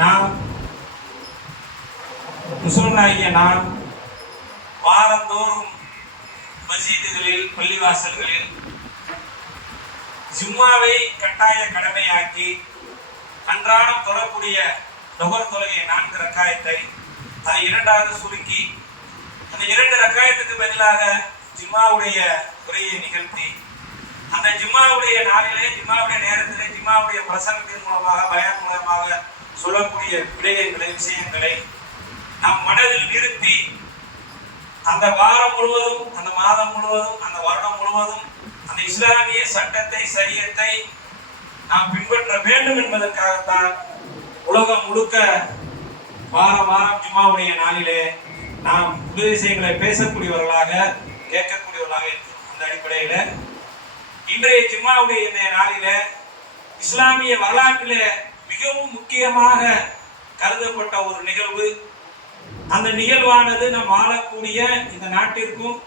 நான் முசல்மானாகிய நான் வாரந்தோறும் மசீதுகளில் பள்ளிவாசல்களில் ஜிம்மாவை கட்டாய கடமையாக்கி அன்றாடம் தொடரக்கூடிய நுகர் தொழுகை நான்கு ரக்காயத்தை அதை இரண்டாவது சுருக்கி அந்த இரண்டு ரக்காயத்துக்கு பதிலாக ஜிம்மாவுடைய உரையை நிகழ்த்தி அந்த ஜிம்மாவுடைய நாளிலே ஜிம்மாவுடைய நேரத்திலே ஜிம்மாவுடைய பிரசங்கத்தின் மூலமாக பயம் மூலமாக சொல்லக்கூடிய விடயங்களை விஷயங்களை நம் மனதில் நிறுத்தி அந்த வாரம் முழுவதும் அந்த மாதம் முழுவதும் அந்த வருடம் முழுவதும் அந்த இஸ்லாமிய சட்டத்தை சரியத்தை நாம் பின்பற்ற வேண்டும் என்பதற்காகத்தான் உலகம் முழுக்க வாரம் வாரம் ஜும்மாவுடைய நாளிலே நாம் புது விஷயங்களை பேசக்கூடியவர்களாக கேட்கக்கூடியவர்களாக இருக்கிறோம் அந்த அடிப்படையில். இன்றைய ஜும்மாவுடைய இன்றைய நாளில இஸ்லாமிய வரலாற்றிலே மிகவும் முக்கியமாக கருதப்பட்ட ஒரு நிகழ்வு. அந்த நிகழ்வானது நாம் ஆளக்கூடிய இந்த நாட்டிற்கும்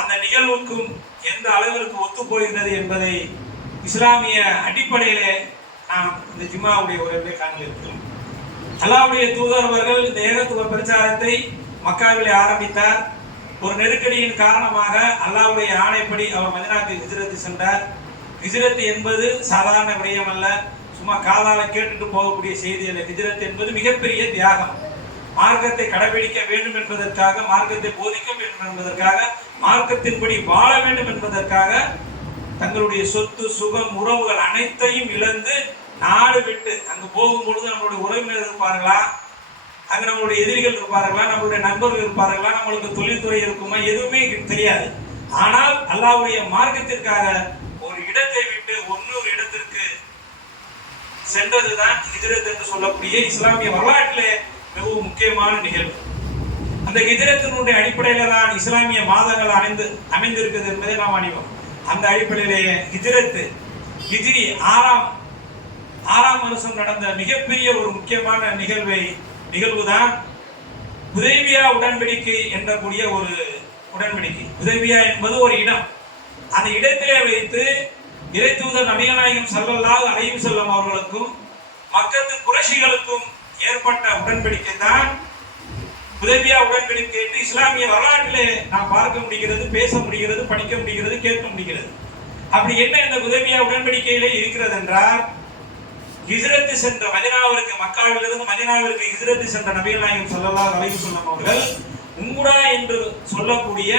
அந்த நிகழ்வுக்கும் எந்த அளவிற்கு ஒத்து போகிறது என்பதை இஸ்லாமிய அடிப்படையிலே நாம் இந்த ஜிம்மாவுடைய உறவை காண்கிறோம் அல்லாவுடைய தூதர்வர்கள் இந்த ஏகத்துவ பிரச்சாரத்தை மக்காவிலே ஆரம்பித்தார். ஒரு நெருக்கடியின் காரணமாக அல்லாவுடைய ஆணைப்படி அவர் மதினாக்கு ஹிஜ்ரத்து சென்றார். ஹிஜ்ரத் என்பது சாதாரண விடயம் அல்ல சும்மா காலால கேட்டுட்டு போகக்கூடிய செய்தி அல்ல. ஹிஜரத் என்பது மிகப்பெரிய தியாகம். மார்க்கத்தை கடைபிடிக்க வேண்டும் என்பதற்காக மார்க்கத்தை போதிக்க வேண்டும் என்பதற்காக மார்க்கத்தின்படி வாழ வேண்டும் என்பதற்காக தங்களுடைய சொத்து சுகம் உறவுகள் அனைத்தையும் இழந்து நாடு விட்டு அங்கு போகும்பொழுது நம்மளுடைய உறவினர் இருப்பார்களா? அங்கே நம்மளுடைய எதிரிகள் இருப்பார்களா? நம்மளுடைய நண்பர்கள் இருப்பார்களா? நம்மளுக்கு தொழில்துறை இருக்குமா? எதுவுமே தெரியாது. ஆனால் அல்லாவுடைய மார்க்கத்திற்காக ஒரு இடத்தை விட்டு ஒன்னொரு இடம் சென்றதுதான் ஹிஜ்ரத் என்று சொல்லக்கூடிய இஸ்லாமிய வரலாற்றிலே மிகவும் முக்கியமான நிகழ்வு. அந்த ஹிஜ்ரத்தினுடைய அடிப்படையில தான் இஸ்லாமிய மாதங்கள் அமைந்து அமைந்திருக்கிறது என்பதை நாம் அறிவோம். அந்த அடிப்படையிலேயே ஹிஜ்ரத்து ஹிஜ்ரி ஆறாம் ஆறாம் வருஷம் நடந்த மிகப்பெரிய ஒரு முக்கியமான நிகழ்வை நிகழ்வுதான் உதவியா உடன்படிக்கை என்றக்கூடிய ஒரு உடன்படிக்கை. உதவியா என்பது ஒரு இடம். அந்த இடத்திலே வைத்து இறை தூதர் நபிகநாயகம் சல்லல்லாஹு செல்லும் அவர்களுக்கும் மக்கத்து குறைஷிகளுக்கும் ஏற்பட்ட உடன்படிக்கை தான் உதவியா உடன்படிக்கை என்று இஸ்லாமிய வரலாற்றிலே நாம் பார்க்க முடிகிறது பேச முடிகிறது படிக்க முடிகிறது கேட்க முடிகிறது. அப்படி என்ன இந்த உதவியா உடன்படிக்கையிலே இருக்கிறது என்றால் ஹிஜ்ரத்து சென்ற மதினாவிற்கு மக்காவிலிருந்து மதினாவிற்கு ஹிஜ்ரத்து சென்ற நபிகள் நாயகம் சொல்லலாம் சொல்லும் அவர்கள் உங்குடா என்று சொல்லக்கூடிய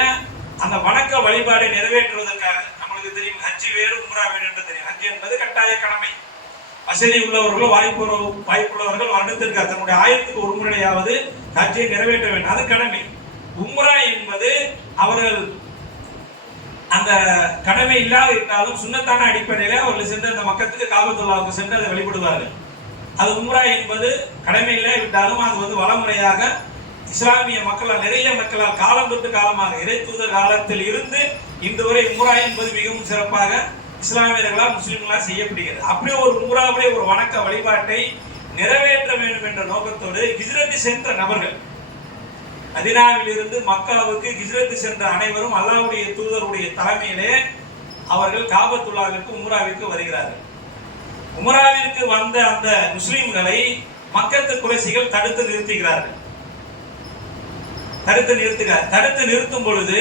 அந்த வணக்க வழிபாடை நிறைவேற்றுவதற்காக உங்களுக்கு தெரியும் ஹஜ்ஜி வேறு உம்ரா வேறு என்று தெரியும். ஹஜ்ஜி என்பது கட்டாய கடமை. வசதி உள்ளவர்கள் வாய்ப்பு வாய்ப்புள்ளவர்கள் வருடத்திற்கு தன்னுடைய ஆயிரத்துக்கு ஒரு முறையாவது ஹஜ்ஜை நிறைவேற்ற வேண்டும். அது கடமை. உம்ரா என்பது அவர்கள் அந்த கடமை இல்லாவிட்டாலும் சுண்ணத்தான அடிப்படையில் அவர்கள் சென்று அந்த மக்களுக்கு காபத்துள்ளாவுக்கு சென்று அதை வெளிப்படுவார்கள் அது உம்ரா என்பது கடமை இல்லாவிட்டாலும் அது வந்து வளமுறையாக இஸ்லாமிய மக்களால் நிறைய மக்களால் காலம் தொட்டு காலமாக இறை தூதர் காலத்தில் இருந்து இன்று வரை உம்ரா என்பது மிகவும் சிறப்பாக இஸ்லாமியர்களால் முஸ்லீம்களால் செய்யப்படுகிறது. அப்படியே ஒரு உம்ராவுடைய ஒரு வணக்க வழிபாட்டை நிறைவேற்ற வேண்டும் என்ற நோக்கத்தோடு ஹிஜ்ரத்து சென்ற நபர்கள் மதினாவில் இருந்து மக்காவுக்கு ஹிஜ்ரத்து சென்ற அனைவரும் அல்லாவுடைய தூதருடைய தலைமையிலே அவர்கள் காபத்துல்லாவிற்கு உம்ராவிற்கு வருகிறார்கள். உமராவிற்கு வந்த அந்த முஸ்லிம்களை மக்கத்து குறைசிகள் தடுத்து நிறுத்துகிறார்கள். தடுத்து நிறுத்துகிறார். தடுத்து நிறுத்தும் பொழுது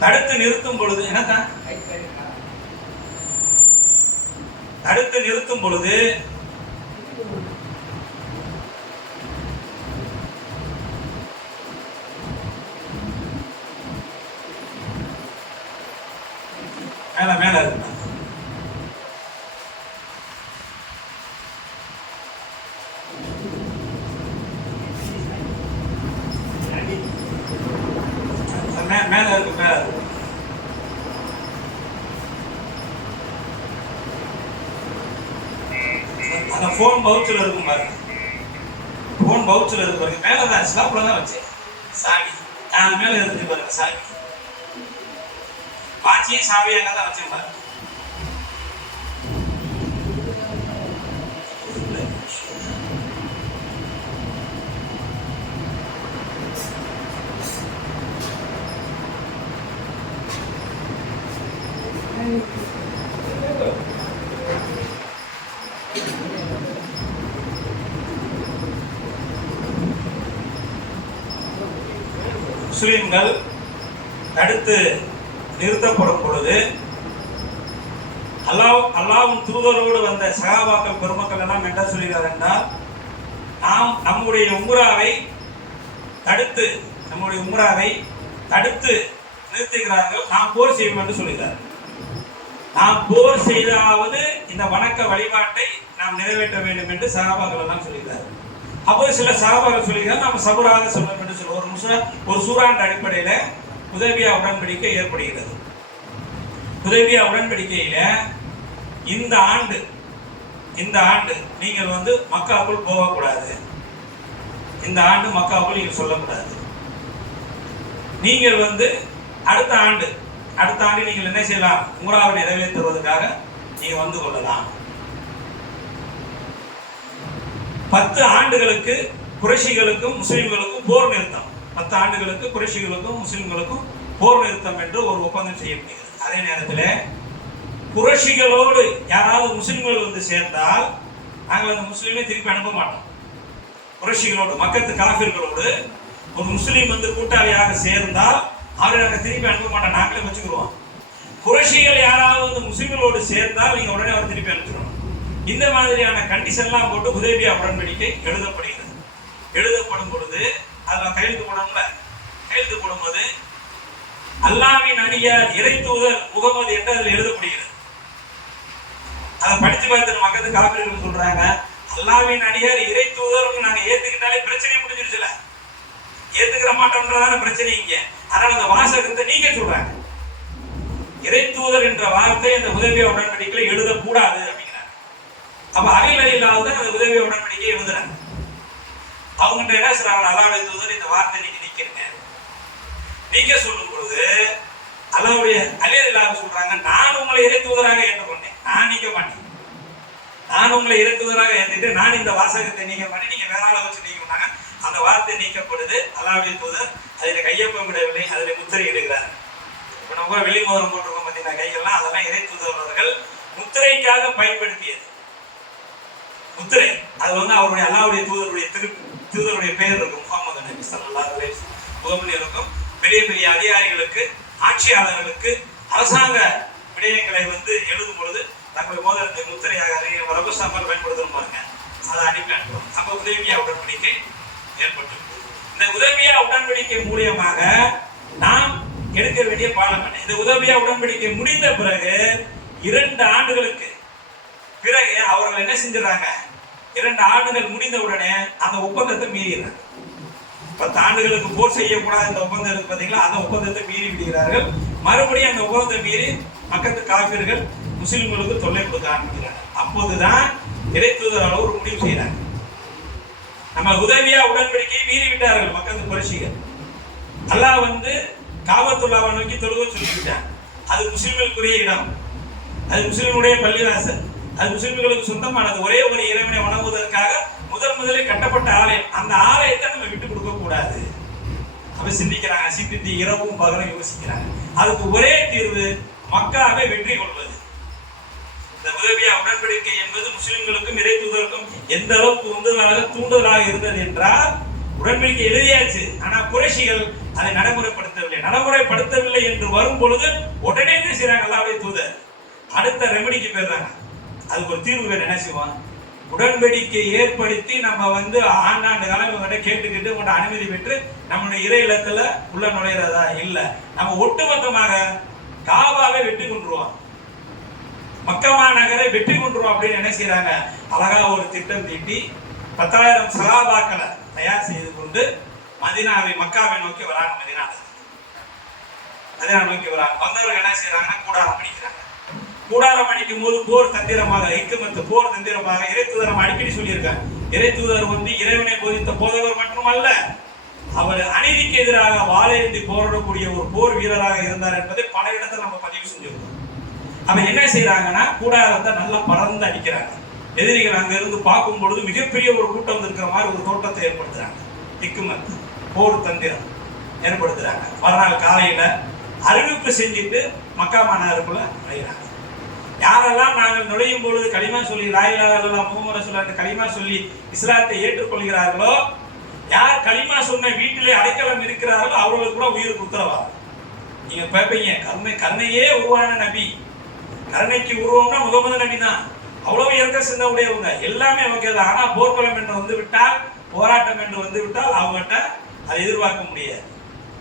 தடுத்து நிறுத்தும் பொழுது என்னதான் தடுத்து நிறுத்தும் பொழுது மேல மேல இருக்கு மே- மேல இருக்கு மேல இருக்கு அந்த ஃபோன் பவுச்சில் இருக்கும் பாருங்க ஃபோன் பவுச்சில் இருக்கு பாருங்க. மேலே தான் ஸ்லாப்ல தான் வச்சேன். சாவி. அது மேலே இருக்கு பாருங்க சாவி. வாட்சியும் சாவி அங்கே தான் வச்சேன் பாருங்க முஸ்லிம்கள் தடுத்து நிறுத்தப்படும் பொழுது அல்லாஹ் அல்லாஹ்வின் தூதரோடு வந்த மக்கள் பெருமக்கள் எல்லாம் என்ன சொல்கிறார் என்றால் நாம் நம்முடைய உம்ராவை தடுத்து நம்முடைய உம்ராவை தடுத்து நிறுத்துகிறார்கள். நாம் போர் செய்வோம் என்று சொல்கிறார் நாம் போர் செய்தாவது இந்த வணக்க வழிபாட்டை நாம் நிறைவேற்ற வேண்டும் என்று சகாபாக்கள் எல்லாம் சொல்கிறார் அப்போது சில சகாபாக்கள் சொல்கிறார் நாம் சபுராக சொல்லணும் என்று சொல்லுவோம் ஒரு நிமிஷம் ஒரு சூறாண்ட அடிப்படையில உதவியா உடன்படிக்கை ஏற்படுகிறது. உதவியா உடன்படிக்கையில இந்த ஆண்டு இந்த ஆண்டு நீங்கள் வந்து மக்காவுக்குள் போகக்கூடாது. இந்த ஆண்டு மக்காவுக்குள் நீங்கள் சொல்லக்கூடாது. நீங்கள் வந்து அடுத்த ஆண்டு அடுத்த ஆண்டு நீங்கள் என்ன செய்யலாம்? உமராவை நிறைவேற்றுவதற்காக நீங்கள் வந்து கொள்ளலாம். பத்து ஆண்டுகளுக்கு குறைஷிகளுக்கும் முஸ்லீம்களுக்கும் போர் நிறுத்தம். பத்து ஆண்டுகளுக்கு குறைஷிகளுக்கும் முஸ்லீம்களுக்கும் போர் நிறுத்தம் என்று ஒரு ஒப்பந்தம் செய்யப்படுகிறது. அதே நேரத்தில் குரஷிகளோடு யாராவது முஸ்லீம்கள் வந்து சேர்ந்தால் நாங்கள் அந்த முஸ்லீமே திருப்பி அனுப்ப மாட்டோம். குரட்சிகளோடு மக்கத்து காஃபிர்களோடு ஒரு முஸ்லீம் வந்து கூட்டாளியாக சேர்ந்தால் அவரை நாங்கள் திருப்பி அனுப்ப மாட்டோம் நாங்களே வச்சுக்கிடுவோம். குரஷிகள் யாராவது வந்து முஸ்லீம்களோடு சேர்ந்தால் நீங்கள் உடனே அவர் திருப்பி அனுப்பிச்சிடணும் இந்த மாதிரியான கண்டிஷன்லாம் போட்டு உதவியா உடன்படிக்கை எழுதப்படுகிறது. எழுதப்படும் பொழுது அதில் கையெழுத்து போடணும்ல கையெழுத்து போடும்போது அல்லாவின் அடியார் இறை தூதர் முகமது என்று அதில் எழுதப்படுகிறது. அதை படிச்சு பார்த்து மக்களுக்கு காப்பீர்கள் சொல்றாங்க. அல்லாவின் அடியார் இறை தூதரும் நாங்க ஏத்துக்கிட்டாலே பிரச்சனை முடிஞ்சிருச்சுல. ஏத்துக்கிற மாட்டோம்ன்றதான பிரச்சனை இங்க. அதனால அந்த வாசகத்தை நீங்க சொல்றாங்க. இறை தூதர் என்ற வார்த்தை அந்த உதவிய உடன்படிக்கையில் எழுதக்கூடாது அப்படிங்கிறாங்க. அப்ப அகில இல்லாத அந்த உதவிய உடன்படிக்கை எழுதுறாங்க. அவங்ககிட்ட என்ன சொல்றாங்க? அல்லாவுடைய தூதர் இந்த வார்த்தை நீங்க நீக்கிறீங்க நீங்க சொல்லும் பொழுது அல்லாவுடைய அலியர் இல்லாத சொல்றாங்க. நான் உங்களை இறை தூதராக ஏற்றுக்கொண்டேன். நான் நீக்க மாட்டேன். நான் உங்களை இறை ஏற்றுட்டு நான் இந்த வாசகத்தை நீங்க பண்ணி நீங்க வேற ஆளை வச்சு நீக்கினாங்க அந்த வார்த்தை நீக்கப்படுது. அல்லாவுடைய தூதர் அதில் கையொப்பம் விடவில்லை. அதில் முத்திரை இடுகிறார் இப்போ நம்ம வெளி மோதிரம் போட்டிருக்கோம் பார்த்தீங்கன்னா கைகள்லாம் அதெல்லாம் இறை முத்திரைக்காக பயன்படுத்தியது. முத்திரை. அது வந்து அவருடைய அல்லாவுடைய தூதருடைய திரு தூதருடைய பெயர் இருக்கும். முகமது நபி சல்லா முகமது இருக்கும். பெரிய பெரிய அதிகாரிகளுக்கு ஆட்சியாளர்களுக்கு அரசாங்க விடயங்களை வந்து எழுதும் பொழுது தங்கள் மோதிரத்தை முத்திரையாக வரவு சாம்பல் பயன்படுத்தணும் பாருங்க. அதை அனுப்பி அனுப்புறோம் அப்போ உதவியா உடன்படிக்கை ஏற்பட்டு இந்த உதவியா உடன்படிக்கை மூலியமாக நாம் எடுக்க வேண்டிய பாடம் என்ன? இந்த உதவியா உடன்படிக்கை முடிந்த பிறகு இரண்டு ஆண்டுகளுக்கு பிறகு அவர்கள் என்ன செஞ்சிடறாங்க? இரண்டு ஆண்டுகள் முடிந்த உடனே அந்த ஒப்பந்தத்தை மீறிடுறாங்க. பத்து ஆண்டுகளுக்கு போர் செய்யக்கூடாது இந்த ஒப்பந்தம் இருக்கு அந்த ஒப்பந்தத்தை மீறி விடுகிறார்கள். மறுபடியும் அந்த ஒப்பந்தத்தை மீறி மக்கத்து காப்பீர்கள் முஸ்லிம்களுக்கு தொல்லை கொடுக்க ஆரம்பிக்கிறாங்க அப்போதுதான் இறைத்தூதர் அளவு ஒரு முடிவு செய்கிறாங்க நம்ம உதவியா உடன்படிக்கையை மீறி விட்டார்கள் மக்கத்து புரட்சிகள். அல்லாஹ் வந்து காபத்துல்லாவை நோக்கி தொழுக சொல்லிவிட்டார். அது முஸ்லிம்களுக்குரிய இடம். அது முஸ்லிமுடைய பள்ளிவாசல். அது முஸ்லிம்களுக்கு சொந்தமானது. ஒரே ஒரு இறைவனை வணங்குவதற்காக முதல் முதலில் கட்டப்பட்ட ஆலயம். அந்த ஆலயத்தை நம்ம விட்டு கொடுக்க கூடாது. அப்ப சிந்திக்கிறாங்க. சிந்தித்து இரவும் பகலும் யோசிக்கிறாங்க. அதுக்கு ஒரே தீர்வு மக்காவை வெற்றி கொள்வது. இந்த உதவியா உடன்படிக்கை என்பது முஸ்லிம்களுக்கும் இறை தூதருக்கும் எந்த அளவுக்கு உந்துதலாக தூண்டுதலாக இருந்தது என்றால் உடன்படிக்கை எழுதியாச்சு. ஆனா குறைஷிகள் அதை நடைமுறைப்படுத்தவில்லை. நடைமுறைப்படுத்தவில்லை என்று வரும் பொழுது உடனே என்ன செய்றாங்க? அல்லாவுடைய தூதர். அடுத்த ரெமடிக்கு போயிடுறாங்க. அதுக்கு ஒரு தீர்வு வேணும் என்ன செய்வான்? உடன்படிக்கை ஏற்படுத்தி நம்ம வந்து ஆண்டாண்டு காலம் இவங்ககிட்ட கேட்டுக்கிட்டு உங்கள்கிட்ட அனுமதி பெற்று நம்மளுடைய இறை இல்லத்தில் உள்ள நுழையிறதா இல்லை. நம்ம ஒட்டுமொத்தமாக காபாவை வெட்டி கொண்டுருவோம் மக்கமா நகரை வெற்றி கொண்டுருவோம் அப்படின்னு என்ன செய்யறாங்க அழகா ஒரு திட்டம் தீட்டி பத்தாயிரம் சகாபாக்களை தயார் செய்து கொண்டு மதினாவை மக்காவை நோக்கி வராங்க மதினா. மதினா நோக்கி வராங்க. வந்தவர்கள் என்ன செய்யறாங்கன்னா கூடாரம் அடிக்கிறாங்க. கூடாரம் அடிக்கும் போது போர் தந்திரமாக இக்குமத்து போர் தந்திரமாக இறைத்துதரம் அடிக்கடி சொல்லியிருக்கார். இறைத்துதர் வந்து இறைவனை போதித்த போதவர் மட்டுமல்ல அவர் அநீதிக்கு எதிராக வாழேந்தி போராடக்கூடிய ஒரு போர் வீரராக இருந்தார் என்பதை பல இடத்துல நம்ம பதிவு செஞ்சிருக்கோம். அவன் என்ன செய்யறாங்கன்னா கூடாரத்தை நல்லா பறந்து அடிக்கிறாங்க. எதிரிகள் அங்க இருந்து பார்க்கும் பொழுது மிகப்பெரிய ஒரு கூட்டம் இருக்கிற மாதிரி ஒரு தோட்டத்தை ஏற்படுத்துறாங்க. திக்குமத் போர் தந்திரம் ஏற்படுத்துறாங்க. மறுநாள் காலையில அறிவிப்பு செஞ்சுட்டு மக்கா மாநகருக்குள்ள அடைகிறாங்க யாரெல்லாம் நாங்கள் நுழையும் பொழுது களிமா சொல்லி ராயிலா முகமது சொல்ல களிமா சொல்லி இஸ்லாத்தை ஏற்றுக்கொள்கிறார்களோ? யார் களிமா சொன்ன வீட்டிலே அடைக்கலம் இருக்கிறார்களோ அவர்களுக்கு கூட உயிருக்கு உத்தரவாதம் நீங்க பார்ப்பீங்க கருணை கருணையே உருவான நபி. கருணைக்கு உருவம்னா முகமது நபி தான் அவ்வளவு இறக்க சின்ன உடையவங்க எல்லாமே ஓகே தான் ஆனா போர்க்களம் என்று வந்து விட்டால் போராட்டம் என்று வந்து விட்டால் அவங்ககிட்ட அதை எதிர்பார்க்க முடியாது.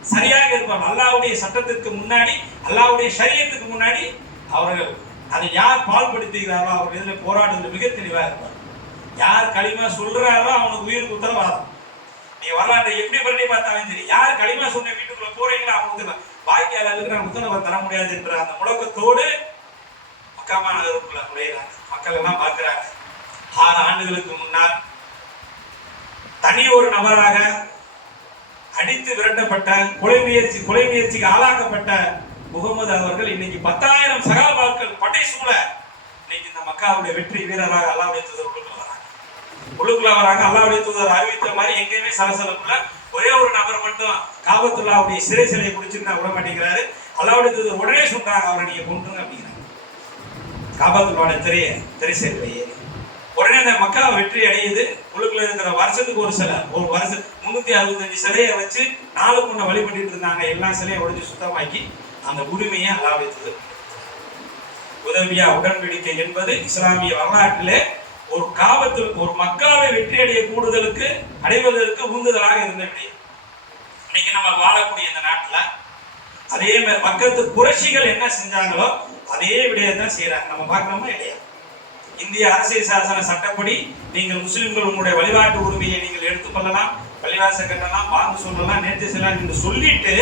சரியாக இருப்பார் அல்லாவுடைய சட்டத்திற்கு முன்னாடி அல்லாவுடைய சரியத்துக்கு முன்னாடி அவர்கள் அதை யார் பால்படுத்துகிறாரோ அவர் இதில் போராடுறது மிக தெளிவாக இருப்பார் யார் களிமா சொல்றாரோ அவனுக்கு உயிருக்கு உத்தரவாதம். நீ வரலாற்றை எப்படி பண்ணி பார்த்தாலும் சரி யார் களிமா சொன்ன வீட்டுக்குள்ள போறீங்களோ அவங்களுக்கு வாய்க்காலுக்கு இருக்கிற உத்தரவை தர முடியாது என்ற அந்த முழக்கத்தோடு மக்கா நகருக்குள்ள நுழையிறாங்க மக்கள் எல்லாம் பார்க்கிறாங்க. ஆறு ஆண்டுகளுக்கு முன்னால் தனி ஒரு நபராக அடித்து விரட்டப்பட்ட கொலை முயற்சி கொலை முயற்சிக்கு ஆளாக்கப்பட்ட முகமது அவர்கள் இன்னைக்கு பத்தாயிரம் சகாபாக்கள் பட்டை சூழ இன்னைக்கு இந்த மக்காவுடைய வெற்றி வீரராக அல்லாவுடைய தூதர் உள்ளுக்குள்ள உள்ளுக்குள்ள வராங்க அல்லாவுடைய தூதர் அறிவித்த மாதிரி எங்கேயுமே சலசலப்புல ஒரே ஒரு நபர் மட்டும் காபத்துல்லாவுடைய சிறை சிலையை குடிச்சிருந்தா விட மாட்டேங்கிறாரு. அல்லாவுடைய தூதர் உடனே சொன்னாங்க அவரை நீங்க கொண்டுங்க அப்படிங்கிறாங்க காபத்துல்லாவுடைய திரைய திரை உடனே அந்த மக்கா வெற்றி அடையுது. உள்ளுக்குள்ள இருக்கிற வருஷத்துக்கு ஒரு சிலை ஒரு வருஷம் முன்னூத்தி அறுபத்தஞ்சு சிலையை வச்சு நாலு பொண்ணை வழிபட்டு இருந்தாங்க. எல்லா சிலையும் உடைஞ்சு சுத்தமாக்கி அந்த உரிமையை அல்லாவித்தது உதவியா உடன்படிக்கை என்பது இஸ்லாமிய வரலாற்றிலே ஒரு காபத்தில் ஒரு மக்காவை வெற்றி அடைய கூடுதலுக்கு அடைவதற்கு உந்துதலாக இருந்த இன்னைக்கு நம்ம வாழக்கூடிய இந்த நாட்டில் அதே மாதிரி பக்கத்து புரட்சிகள் என்ன செஞ்சாங்களோ அதே விடயத்தான் செய்கிறாங்க நம்ம பார்க்கணுமா இல்லையா? இந்திய அரசியல் சாசன சட்டப்படி நீங்கள் முஸ்லிம்கள் உங்களுடைய வழிபாட்டு உரிமையை நீங்கள் எடுத்துக்கொள்ளலாம் பள்ளிவாச கட்டலாம் பாங்கு சொல்லலாம் நேற்று செய்யலாம் என்று சொல்லிட்டு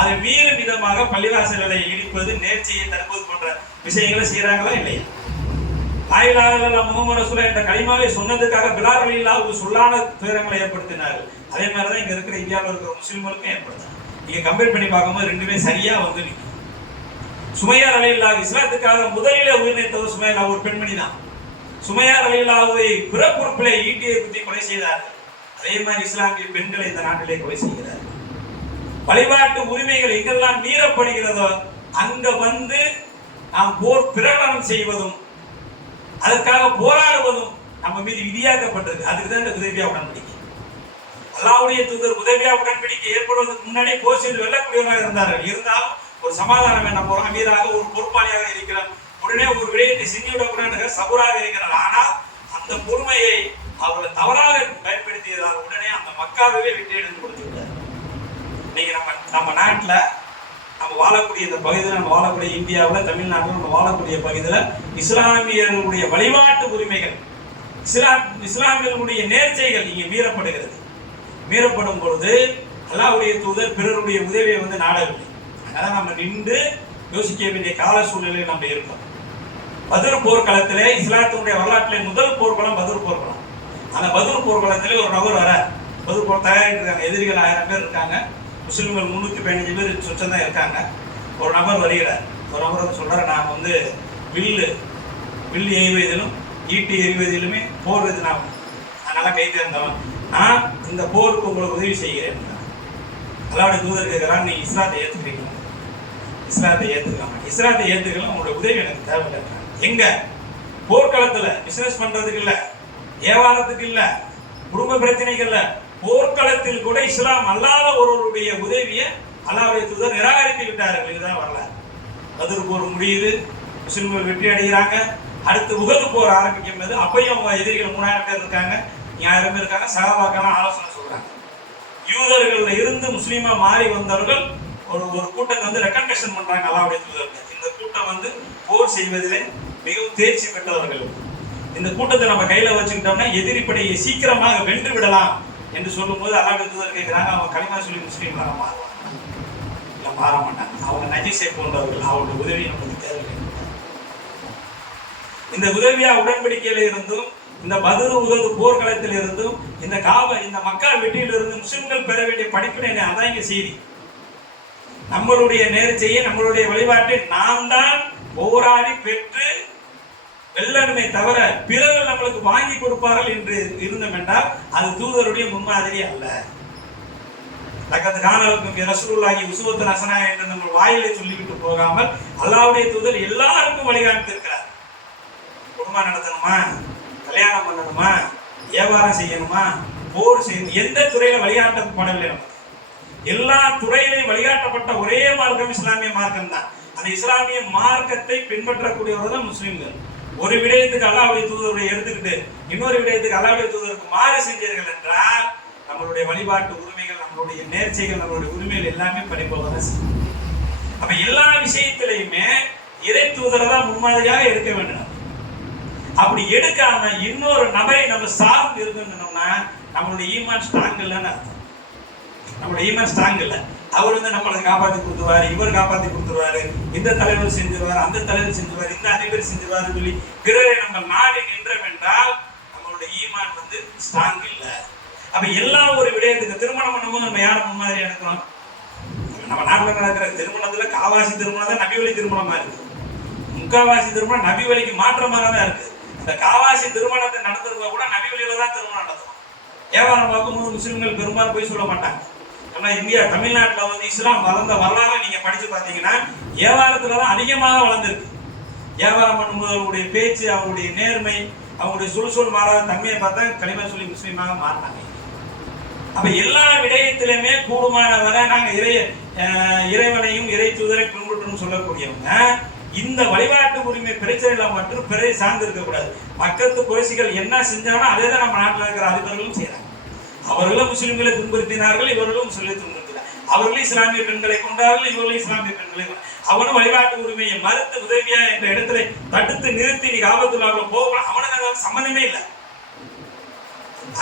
அதை மீறு விதமாக பள்ளிவாசல்களை இடிப்பது நேர்ச்சியை தடுப்பது போன்ற விஷயங்களை செய்யறாங்களா இல்லையா? ஆயிலாளர்கள் முகமது ரசூலா என்ற களிமாவை சொன்னதுக்காக பிலார் அலிலா ஒரு சொல்லான துயரங்களை ஏற்படுத்தினார்கள். அதே மாதிரி தான் இங்க இருக்கிற இந்தியாவில் இருக்கிற முஸ்லிம்களுக்கும் ஏற்படுத்தினார் நீங்க கம்பேர் பண்ணி பார்க்கும்போது ரெண்டுமே சரியா வந்து நிற்கும் சுமையார் அலையில்லா இஸ்லாத்துக்காக முதலிலே உயிர் நீத்தவர் சுமையா ஒரு பெண்மணி தான். சுமையார் அலையில்லாவை பிறப்புறுப்பிலே ஈட்டியை குத்தி கொலை செய்தார்கள். அதே மாதிரி இஸ்லாமிய பெண்களை இந்த நாட்டிலே கொலை செய்கிறார்கள். வழிபாட்டு உரிமைகள் எங்கெல்லாம் மீறப்படுகிறதோ அங்க வந்து நாம் போர் பிரகடனம் செய்வதும் அதற்காக போராடுவதும் நம்ம மீது விதியாக்கப்பட்டிருக்கு. அதுக்கு தான் இந்த உதவியா உடன்படிக்கை. அல்லாவுடைய தூதர் உதவியா உடன்படிக்கை ஏற்படுவதற்கு முன்னாடியே போர் செய்து வெல்லக்கூடியவராக இருந்தார்கள். இருந்தாலும் ஒரு சமாதானம் என்ன ஒரு அமீராக ஒரு பொறுப்பாளியாக இருக்கிறார். உடனே ஒரு விடயத்தை செஞ்சுவிடக்கூடாது சபுராக இருக்கிறார். ஆனால் அந்த பொறுமையை அவர்கள் தவறாக பயன்படுத்தியதால் உடனே அந்த மக்காவே விட்டு எடுத்து கொடுத்து விட்டார் இன்னைக்கு நம்ம நம்ம நாட்டில் நம்ம வாழக்கூடிய இந்த பகுதியில் நம்ம வாழக்கூடிய இந்தியாவில் தமிழ்நாட்டில் நம்ம வாழக்கூடிய பகுதியில் இஸ்லாமியர்களுடைய வழிபாட்டு உரிமைகள் இஸ்லாம் இஸ்லாமியர்களுடைய நேர்ச்சைகள் இங்கே மீறப்படுகிறது. மீறப்படும் பொழுது அல்லாவுடைய தூதர் பிறருடைய உதவியை வந்து நாடவில்லை. அதனால் நம்ம நின்று யோசிக்க வேண்டிய கால சூழ்நிலையில் நம்ம இருக்கோம். பதுர் போர்க்களத்திலே இஸ்லாத்தினுடைய வரலாற்றிலே முதல் போர்க்களம் பதுர் போர்க்களம். அந்த பதுர் போர்க்களத்திலே ஒரு நபர் வர பதுர் போர் தயாரிக்கிறாங்க. எதிரிகள் ஆயிரம் பேர் இருக்காங்க. முஸ்லீம்கள் முந்நூற்றி பதினஞ்சு பேர் சொச்சந்தான் இருக்காங்க. ஒரு நபர் வருகிறார். ஒரு நபர் வந்து சொல்கிறார் நான் வந்து வில்லு வில்லு எறிவதிலும் ஈட்டி எறிவதிலுமே போர் இது நான் நல்லா கை தேர்ந்தவன். நான் இந்த போருக்கு உங்களுக்கு உதவி செய்கிறேன். அல்லாவுடைய தூதர் கேட்கிறான் நீ இஸ்லாத்தை ஏத்துக்கிறீங்களா? இஸ்லாத்தை ஏற்றுக்கலாம் இஸ்லாத்தை ஏத்துக்கலாம் உங்களோட உதவி எனக்கு தேவையில்லை எங்கே? போர்க்காலத்தில் பிஸ்னஸ் பண்ணுறதுக்கு இல்லை வியாபாரத்துக்கு இல்லை குடும்ப பிரச்சனைகள் இல்லை. போர்க்களத்தில் கூட இஸ்லாம் அல்லாத ஒருவருடைய உதவியை அல்லாவுடைய தூதர் நிராகரித்து விட்டார்கள் இதுதான் வரலாறு. பதில் போர் முடியுது. முஸ்லிம்கள் வெற்றி அடைகிறாங்க. அடுத்து உகது போர் ஆரம்பிக்கும் போது அப்பயும் அவங்க எதிரிகள் மூணாயிரம் பேர் இருக்காங்க. யாரும் பேர் இருக்காங்க. சகாபாக்கெல்லாம் ஆலோசனை சொல்கிறாங்க யூதர்கள்ல இருந்து முஸ்லீமா மாறி வந்தவர்கள் ஒரு ஒரு கூட்டத்தை வந்து ரெக்கமெண்டேஷன் பண்ணுறாங்க அல்லாவுடைய தூதர்கள் இந்த கூட்டம் வந்து போர் செய்வதிலே மிகவும் தேர்ச்சி பெற்றவர்கள். இந்த கூட்டத்தை நம்ம கையில் வச்சுக்கிட்டோம்னா எதிரிப்படையை சீக்கிரமாக வென்று விடலாம். என்று சொல்லும்போது அல்லாவுடைய தூதர் கேட்குறாங்க அவங்க களிமா சொல்லி முஸ்லீம்களாக மாறுவாங்க இல்ல மாற மாட்டாங்க. அவங்க நஜீசை போன்றவர்கள். அவருடைய உதவி நமக்கு தேவை இந்த உதவியா உடன்படிக்கையில இருந்தும் இந்த பதிரு உதவு போர்க்களத்தில் இருந்தும் இந்த காவ இந்த மக்கள் வெட்டியிலிருந்து முஸ்லிம்கள் பெற வேண்டிய படிப்பினை அதான் இங்கே செய்தி. நம்மளுடைய நேர்ச்சியை நம்மளுடைய வழிபாட்டை நாம் தான் போராடி பெற்று எல்லாருமே தவிர பிறர்கள் நம்மளுக்கு வாங்கி கொடுப்பார்கள் என்று இருந்தோம் என்றால் அது தூதருடைய முன்மாதிரி அல்ல. தக்கத்து காணலுக்கும் ரசூலாகி உசுவத்து ரசனா என்று நம்ம வாயிலை சொல்லிவிட்டு போகாமல் அல்லாவுடைய தூதர் எல்லாருக்கும் வழிகாட்டிருக்கிறார் குடும்பம் நடத்தணுமா? கல்யாணம் பண்ணணுமா? வியாபாரம் செய்யணுமா? போர் செய்யணும்? எந்த துறையில வழிகாட்டப்படவில்லை நமக்கு. எல்லா துறையிலையும் வழிகாட்டப்பட்ட ஒரே மார்க்கம் இஸ்லாமிய மார்க்கம் தான் அந்த இஸ்லாமிய மார்க்கத்தை பின்பற்றக்கூடியவர்கள் தான் முஸ்லீம்கள். ஒரு விடயத்துக்கு அல்லாவுடைய தூதரை எடுத்துக்கிட்டு இன்னொரு விடயத்துக்கு அல்லாவுடைய தூதருக்கு மாறு செஞ்சீர்கள் என்றால் நம்மளுடைய வழிபாட்டு உரிமைகள் நம்மளுடைய நேர்ச்சைகள் நம்மளுடைய உரிமைகள் எல்லாமே பறிப்போவதான் செய்யும் அப்ப எல்லா விஷயத்திலையுமே இறை தூதரை தான் முன்மாதிரியாக எடுக்க வேண்டும். அப்படி எடுக்காம இன்னொரு நபரை நம்ம சார்ந்து இருக்கணும்னா நம்மளுடைய ஈமான் ஸ்ட்ராங் இல்லைன்னு அர்த்தம். நம்மளுடைய ஈமான் ஸ்ட்ராங் இல்லை. அவர் வந்து நம்மளை காப்பாற்றி கொடுத்துருவாரு இவர் காப்பாற்றி கொடுத்துருவாரு இந்த தலைவர் செஞ்சிருவார் அந்த தலைவர் செஞ்சிருவார் இந்த அதிபர் செஞ்சிருவாரு சொல்லி பிறரை நம்ம நாடி நின்றோம் என்றால் நம்மளோட ஈமான் வந்து ஸ்ட்ராங் இல்லை. அப்ப எல்லா ஒரு விடயத்துக்கு திருமணம் பண்ணும்போது நம்ம யாரை முன்மாதிரி எடுக்கிறோம் நம்ம நாட்டில் நடக்கிற திருமணத்துல காவாசி திருமணம் தான் நபி வழி திருமணமா இருக்கு. முக்காவாசி திருமணம் நபி வழிக்கு மாற்றமாக தான் இருக்கு. இந்த காவாசி திருமணத்தை நடத்துறவங்க கூட நபி வழியில தான் திருமணம் நடத்தும் வியாபாரம் பார்க்கும்போது முஸ்லிம்கள் பெரும்பாலும் போய் சொல்ல மாட்டாங்க. ஆனா இந்தியா தமிழ்நாட்டில் வந்து இஸ்லாம் வளர்ந்த வரலாறு நீங்க படிச்சு பார்த்தீங்கன்னா வியாபாரத்துல தான் அதிகமாக வளர்ந்துருக்கு. வியாபாரம் பண்ணும்போது அவருடைய பேச்சு அவருடைய நேர்மை அவங்களுடைய சுறுசுறு மாறாத தன்மையை பார்த்தா களிமா சொல்லி முஸ்லீமாக மாறினாங்க. அப்ப எல்லா விடயத்திலுமே கூடுமான வரை நாங்க இறை இறைவனையும் இறை தூதரை பின்பற்றணும் சொல்லக்கூடியவங்க இந்த வழிபாட்டு உரிமை பிரச்சனைகளை மட்டும் பிறரை சார்ந்து இருக்கக்கூடாது. மக்களுக்கு குறைசிகள் என்ன செஞ்சாலும் அதே தான் நம்ம நாட்டில் இருக்கிற அதிபர்களும் செய்யறாங்க. அவர்களும் முஸ்லிம்களை துன்புறுத்தினார்கள் இவர்களும் முஸ்லிம்களை துன்புறுத்தினார் அவர்களும் இஸ்லாமிய பெண்களை கொண்டார்கள் இவர்களும் இஸ்லாமிய பெண்களை அவனும் வழிபாட்டு உரிமையை மறுத்து உதவியா என்ற இடத்துல தடுத்து நிறுத்தி நீ ஆபத்துள்ளாக போகலாம் அவனுக்கு சம்மந்தமே சம்பந்தமே இல்லை.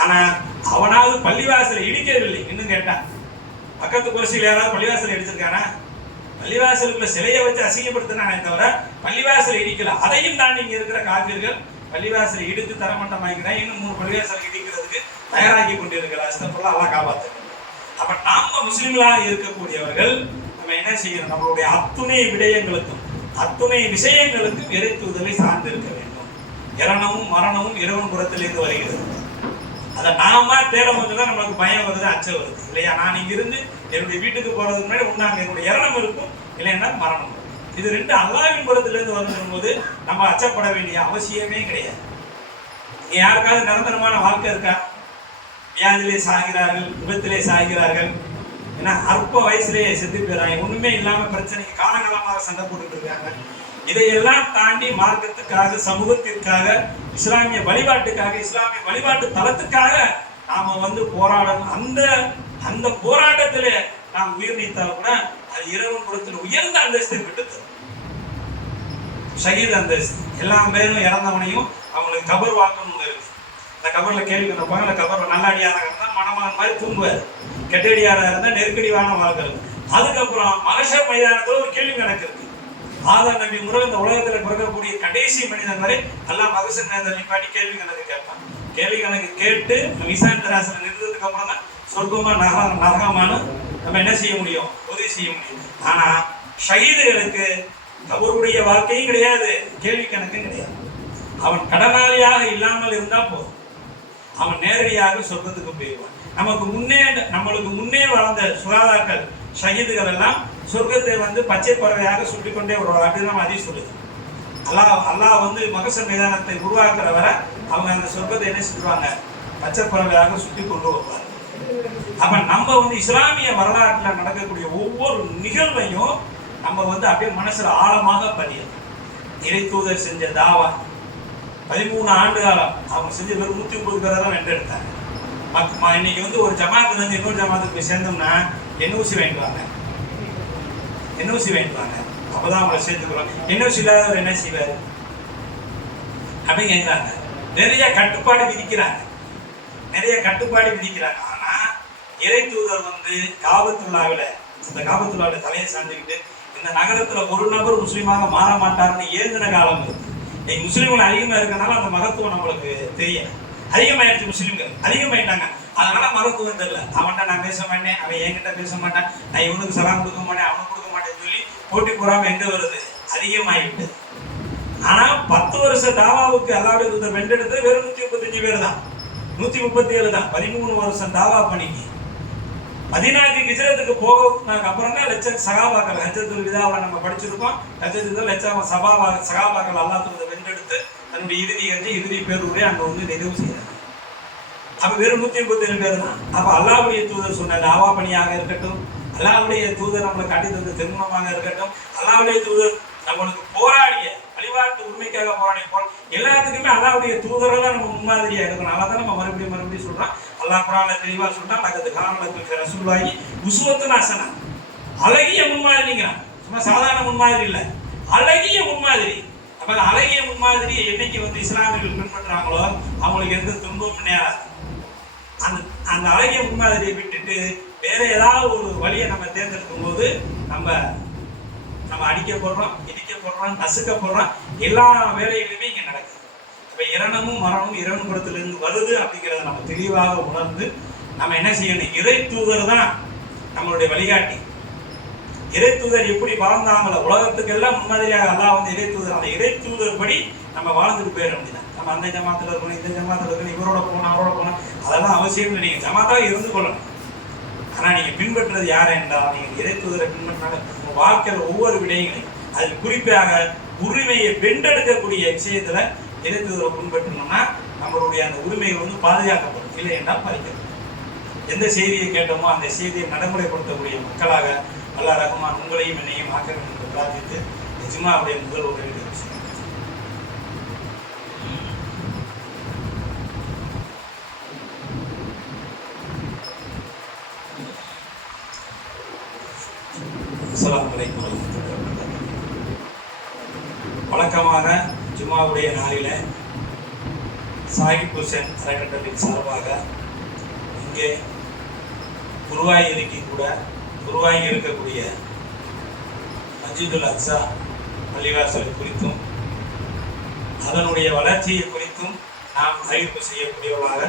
ஆனா அவனாவது பள்ளிவாசலை இடிக்கவில்லை. இன்னும் கேட்டான். பக்கத்து குறைசியில் யாராவது பள்ளிவாசலை இடிச்சிருக்கானா? பள்ளிவாசலுக்குள்ள சிலையை வச்சு அசிங்கப்படுத்தினானே தவிர பள்ளிவாசலை இடிக்கல. அதையும் தாண்டி நீங்க இருக்கிற காவிர்கள் பள்ளிவாசலை இடித்து தரமட்டமாக்கிறேன் இன்னும் மூணு பள்ளிவாசல் இடிக்கிறதுக்கு தயாராகி கொண்டிருக்கிறார். அஸ்தபுல்லா அல்லா காப்பாற்றுங்க அப்ப நாம முஸ்லிம்களாக இருக்கக்கூடியவர்கள் நம்ம என்ன செய்யணும்? நம்மளுடைய அத்துணை விடயங்களுக்கும் அத்துணை விஷயங்களுக்கும் இறைத்துதலை சார்ந்து இருக்க வேண்டும். இரணமும் மரணமும் இரவன் புறத்திலிருந்து வருகிறது. அதை நாம தேடும் போது தான் நம்மளுக்கு பயம் வருது அச்சம் வருது. இல்லையா? நான் இங்கிருந்து என்னுடைய வீட்டுக்கு போறதுக்கு முன்னாடி உண்டாங்க என்னுடைய இரணம் இருக்கும் இல்லைன்னா மரணம் இருக்கும். இது ரெண்டு அல்லாவின் புறத்திலிருந்து வந்துடும் போது நம்ம அச்சப்பட வேண்டிய அவசியமே கிடையாது. இங்கே யாருக்காவது நிரந்தரமான வாழ்க்கை இருக்கா? வியாதிலே சாகிறார்கள் விபத்திலே சாகிறார்கள். ஏன்னா அற்ப வயசுலேயே செத்து போயிடறாங்க. ஒன்றுமே இல்லாமல் பிரச்சனைக்கு காலகாலமாக சண்டை போட்டுட்டு இருக்காங்க. இதையெல்லாம் தாண்டி மார்க்கத்துக்காக சமூகத்திற்காக இஸ்லாமிய வழிபாட்டுக்காக இஸ்லாமிய வழிபாட்டு தளத்துக்காக நாம வந்து போராடணும். அந்த அந்த போராட்டத்தில் நாம் உயிர் நீத்தால் கூட இறைவன் புறத்தில் உயர்ந்த அந்தஸ்தை விட்டு ஷகீத் ஷஹீத் அந்தஸ்து. எல்லா பேரும் இறந்தவனையும் அவங்களுக்கு கபர் வாக்கணும் இருக்கு. இந்த கபர்ல கேள்வி கேட்பாங்க இந்த கபர்ல நல்லடியாராக இருந்தா மனமான மாதிரி தூங்குவார். கெட்டடியாராக இருந்தா நெருக்கடிவான வாழ்க்கை அதுக்கப்புறம் மகஷர் மைதானத்துல ஒரு கேள்வி கணக்கு இருக்கு ஆதார் நபி முறை இந்த உலகத்துல பிறக்கக்கூடிய கடைசி மனிதன் வரை எல்லாம் மகசர் நேரத்தில் நிப்பாட்டி கேள்வி கணக்கு கேட்பான். கேள்வி கணக்கு கேட்டு விசாரணை தராசனை நிறுத்ததுக்கு அப்புறம் தான் சொர்க்கமா நக நகமான நம்ம என்ன செய்ய முடியும்? உதவி செய்ய முடியும். ஆனால் ஷஹீதுகளுக்கு அவருடைய வாழ்க்கையும் கிடையாது. கேள்வி கணக்கும் கிடையாது. அவன் கடனாளியாக இல்லாமல் இருந்தால் போதும். அவன் நேரடியாக சொர்க்கத்துக்கு போயிடுவான். நமக்கு முன்னே நம்மளுக்கு முன்னே வளர்ந்த சுகாதாக்கள் ஷஹீதுகள் எல்லாம் சொர்க்கத்தை வந்து பச்சை பறவையாக சுட்டிக் கொண்டே வருவார் அப்படின்னு நம்ம அதி சொல்லுது. அல்லாஹ் அல்லாஹ் வந்து மகசர் மைதானத்தை உருவாக்குற வரை அவங்க அந்த சொர்க்கத்தை என்ன செஞ்சுருவாங்க பச்சை பறவையாக சுட்டி கொண்டு வருவார் அப்ப நம்ம வந்து இஸ்லாமிய வரலாற்றுல நடக்கக்கூடிய ஒவ்வொரு நிகழ்வையும் நம்ம வந்து அப்படியே மனசுல ஆழமாக பதியும் இறை தூதர் செஞ்ச தாவா பதிமூணு ஆண்டு காலம் அவங்க செஞ்ச பேர் நூத்தி முப்பது பேரை தான் வென்றெடுத்தாங்க. இன்னைக்கு வந்து ஒரு ஜமாத்துல இருந்து இன்னொரு ஜமாத்துக்கு போய் சேர்ந்தோம்னா என்ஓசி வாங்கிடுவாங்க. என்ஓசி வாங்கிடுவாங்க. அப்பதான் அவங்களை சேர்த்துக்கிறோம். என்ஓசி இல்லாதவர் என்ன செய்வார்? அப்படின்னு கேட்கிறாங்க. நிறைய கட்டுப்பாடு விதிக்கிறாங்க. நிறைய கட்டுப்பாடு விதிக்கிறாங்க. இறை தூதர் வந்து காபத்துள்ளாவில் இந்த காபத்துள்ளாவில் தலையை சார்ந்துக்கிட்டு இந்த நகரத்துல ஒரு நபர் முஸ்லீமாக மாற மாட்டார்னு ஏந்தின காலம் இருக்கு. இன்னைக்கு முஸ்லீம்கள் அதிகமா இருக்கனால அந்த மகத்துவம் நம்மளுக்கு தெரியும் அதிகமாயிடுச்சு முஸ்லீம்கள். அதிகமாயிட்டாங்க. அதனால மருத்துவம் தெரியல. அவன்கிட்ட நான் பேச மாட்டேன் அவன் என்கிட்ட பேச மாட்டேன். நான் இவனுக்கு சலாம் கொடுக்க மாட்டேன் அவனுக்கு கொடுக்க மாட்டேன்னு சொல்லி போட்டி போறாம எங்க வருது? அதிகமாயிட்டு. ஆனா பத்து வருஷ தாவாவுக்கு அல்லாவுடைய தூதர் வெறும் நூத்தி முப்பத்தஞ்சு பேர் தான். நூத்தி முப்பத்தி ஏழு தான். பதிமூணு வருஷம் தாவா பணிக்கு. பதினாறு கிஜரத்துக்கு போகிறதுக்கு அப்புறம் தான் லட்ச சகாபாக்கள் ஹஜ்ஜத்துல் விதாவில் நம்ம படிச்சிருக்கோம். ஹஜ்ஜத்துல் லட்சம் சபாபா சகாபாக்கள் அல்லாஹ் வென்றெடுத்து தன்னுடைய இறுதி ஹஜ்ஜை இறுதி பேருடைய அங்கே வந்து நிறைவு செய்யறாங்க. அப்போ வெறும் நூற்றி முப்பத்தி ஏழு பேர் தான். அப்போ அல்லாவுடைய தூதர் சொன்ன தாவா பணியாக இருக்கட்டும் அல்லாவுடைய தூதர் நம்மளை காட்டி தந்த திருமணமாக இருக்கட்டும் அல்லாவுடைய தூதர் நம்மளுக்கு போராடிய வழிபாட்டு உரிமைக்காக போராடி போல் எல்லாத்துக்குமே அல்லாவுடைய தூதரெல்லாம் நம்ம முன்மாதிரியாக இருக்கணும். அதனால தான் நம்ம மறுபடியும் மறுபடியும் சொல்கிறோம் அல்லா குரான்ல தெளிவாக சொல்றான் பக்கத்து காரணத்துக்கு ரசூலாகி உசுவத்து நாசனா அழகிய முன்மாதிரிங்கிறான். சும்மா சாதாரண முன்மாதிரி இல்லை. அழகிய முன்மாதிரி. அப்போ அழகிய முன்மாதிரியை என்னைக்கு வந்து இஸ்லாமியர்கள் பின்பற்றுறாங்களோ அவங்களுக்கு எந்த துன்பமும் நேராது. அந்த அந்த அழகிய முன்மாதிரியை விட்டுட்டு வேற ஏதாவது ஒரு வழியை நம்ம தேர்ந்தெடுக்கும் போது நம்ம நம்ம அடிக்க போடுறோம் இடிக்க போடுறோம் நசுக்க போடுறோம் எல்லா வேலைகளுமே இங்கே நடக்குது. இப்போ இரணமும் மரணமும் இருந்து வருது அப்படிங்கிறத நம்ம தெளிவாக உணர்ந்து நம்ம என்ன செய்யணும்? இறை தூதர் தான் நம்மளுடைய வழிகாட்டி. இறை தூதர் எப்படி வாழ்ந்தாங்களோ உலகத்துக்கெல்லாம் முன்மாதிரியாக அல்லாஹ் வந்து இறை தூதர். அந்த இறை தூதர் படி நம்ம வாழ்ந்துட்டு போயிட வேண்டியதான் நம்ம அந்த ஜமாத்தில் இருக்கணும் இந்த ஜமாத்தில் இருக்கணும் இவரோட போகணும் அவரோட போகணும். அதெல்லாம் அவசியம் இல்லை. ஜமாத்தாக இருந்து கொள்ளணும். ஆனால் நீங்கள் பின்பற்றுறது யார் என்றால் நீங்கள் இறை தூதரை பின்பற்றினாலும் பார்க்கிற ஒவ்வொரு விடயங்களையும் அதில் குறிப்பாக உரிமையை வென்றெடுக்கக்கூடிய விஷயத்துல இறை பின்பற்றணும்னா நம்மளுடைய அந்த உரிமைகள் வந்து பாதுகாக்கப்படும். இல்லை என்றால் பறிக்கப்படும் எந்த செய்தியை கேட்டோமோ அந்த செய்தியை நடைமுறைப்படுத்தக்கூடிய மக்களாக அல்லா ரகமான் உங்களையும் என்னையும் ஆக்க வேண்டும் நிஜமா பிரார்த்தித்து முதல் உதவி அஸ்ஸலாமு அலைக்கும் வரஹ்மத்துல்லாஹி வபரகாத்துஹு. வழக்கமாக ஜும்மாவுடைய நாளில சாஹிப் ஹுசேன் அறக்கட்டளையின் சார்பாக இங்கே உருவாகி இருக்கி கூட உருவாகி இருக்கக்கூடிய மஸ்ஜிதுல் அக்ஸா பேராசிரியர் குறித்தும் அதனுடைய வளர்ச்சியை குறித்தும் நாம் அறிவிப்பு செய்யக்கூடியவர்களாக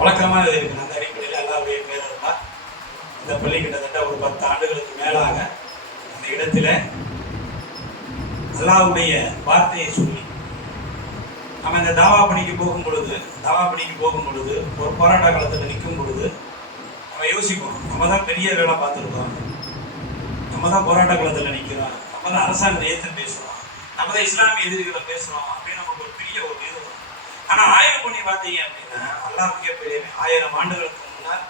வழக்கமாக இது இருக்கு அந்த அடிப்படையில் எல்லாருடைய பேரர்களா இந்த பள்ளி கிட்டத்தட்ட ஒரு பத்து ஆண்டுகளுக்கு மேலாக அந்த இடத்துல அல்லாவுடைய வார்த்தையை சொல்லி நம்ம இந்த தாவா பணிக்கு போகும் பொழுது தாவா பணிக்கு போகும் பொழுது ஒரு போராட்ட காலத்தில் நிற்கும் பொழுது நம்ம யோசிப்போம் நம்ம தான் பெரிய வேலை பார்த்துருக்கோம். நம்ம தான் போராட்ட காலத்தில் நிற்கிறோம் நம்ம தான் அரசாங்கத்தை ஏற்று பேசுகிறோம் நம்ம தான் இஸ்லாமிய எதிரிகளை பேசுகிறோம் அப்படின்னு நமக்கு ஒரு பெரிய ஒரு இது வரும். ஆனால் ஆய்வு பண்ணி பார்த்தீங்க அப்படின்னா அல்லாஹ் மிகப்பெரிய ஆயிரம் ஆண்டுகளுக்கு முன்னால்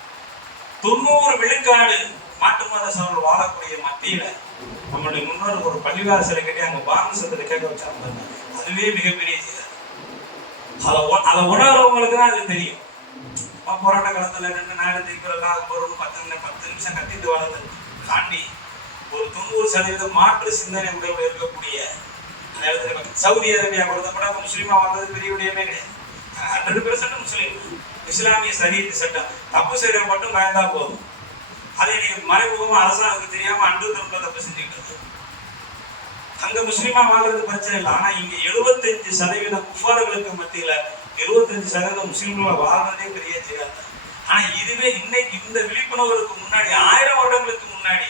தொண்ணூறு விழுக்காடு மாட்டு மத சவர்கள் வாழக்கூடிய மத்தியில நம்மளுடைய முன்னோர் ஒரு பள்ளிவாசலை கட்டி அங்க பாங்கு சத்தத்தை கேட்க வச்சாங்க அதுவே மிகப்பெரிய அதை அதை உணர்றவங்களுக்கு தான் அது தெரியும். போராட்ட காலத்துல ரெண்டு நேரத்தை இப்பெல்லாம் ஒரு பத்து பத்து நிமிஷம் கத்திட்டு வளர்ந்து காண்டி ஒரு தொண்ணூறு சதவீதம் மாற்று சிந்தனை உடையவர் இருக்கக்கூடிய அந்த இடத்துல இப்ப சவுதி அரேபியா கொடுத்தப்பட முஸ்லீமா வாழ்றது பெரிய விடயமே கிடையாது. ஹண்ட்ரட் பெர்சன்ட் முஸ்லீம். இஸ்லாமிய சரியத்து சட்டம். தப்பு செய்யற மட்டும் பயந்தா போதும். அதை நீங்க மறைமுகமா அரசாங்கத்துக்கு தெரியாம அன்று திரும்ப தப்பு செஞ்சுக்கிட்டு அங்க முஸ்லீமா வாழ்றது பிரச்சனை இல்லை. ஆனா இங்க எழுபத்தஞ்சு சதவீதம் குஃபார்களுக்கு மத்தியில எழுபத்தஞ்சு சதவீதம் முஸ்லீம்களை வாழ்றதே பெரிய தெரியாது ஆனா இதுவே இன்னைக்கு இந்த விழிப்புணர்வுக்கு முன்னாடி ஆயிரம் வருடங்களுக்கு முன்னாடி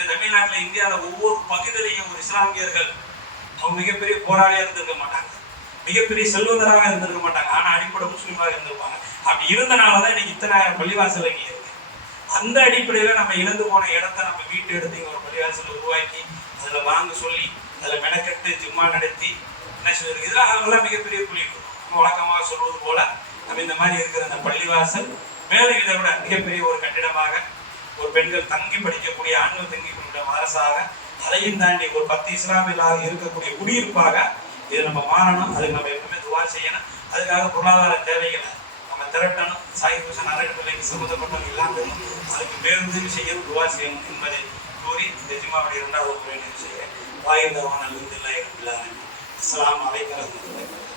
இந்த தமிழ்நாட்டில் இந்தியாவில் ஒவ்வொரு பகுதியிலையும் ஒரு இஸ்லாமியர்கள் அவங்க மிகப்பெரிய போராளியாக இருந்திருக்க மாட்டாங்க. மிகப்பெரிய செல்வந்தராக இருந்திருக்க மாட்டாங்க. ஆனால் அடிப்படை முஸ்லீமாக இருந்திருப்பாங்க. அப்படி இருந்தனாலதான் இன்னைக்கு இத்தனை பள்ளிவாசல் இங்கே இருக்கு. அந்த அடிப்படையில் நம்ம இழந்து போன இடத்த நம்ம வீட்டு எடுத்து இங்கே ஒரு பள்ளிவாசல் உருவாக்கி அதில் வாங்க சொல்லி அதில் மெனக்கட்டு ஜிம்மா நடத்தி என்ன சொல்றது? இதெல்லாம் அவங்களாம் மிகப்பெரிய புள்ளி. நம்ம வழக்கமாக சொல்வது போல நம்ம இந்த மாதிரி இருக்கிற அந்த பள்ளிவாசல் மேலே இதை விட மிகப்பெரிய ஒரு கட்டிடமாக ஒரு பெண்கள் தங்கி படிக்கக்கூடிய ஆண்கள் தங்கி படிக்கிற மதரசாக அதையும் தாண்டி ஒரு பத்து இஸ்லாமியலாக இருக்கக்கூடிய குடியிருப்பாக இது நம்ம மாறணும். அதுக்கு நம்ம எப்பவுமே துவா செய்யணும். அதுக்காக பொருளாதார தேவைகளை நம்ம திரட்டணும். சாய் ஹூசன் அறக்கட்டளைக்கு சம்மந்தப்பட்டவங்க இல்லாமல் அதுக்கு பேருதவி செய்யணும் துவா செய்யணும் என்பதை கூறி இந்த ஜிம்மாவுடைய இரண்டாவது முறை நிறைவு வாயு வாயுதவான அல்ஹம்துலில்லாஹி ரப்பில் ஆலமீன் அஸ்ஸலாமு அலைக்கும் வரஹ்மத்துல்லாஹி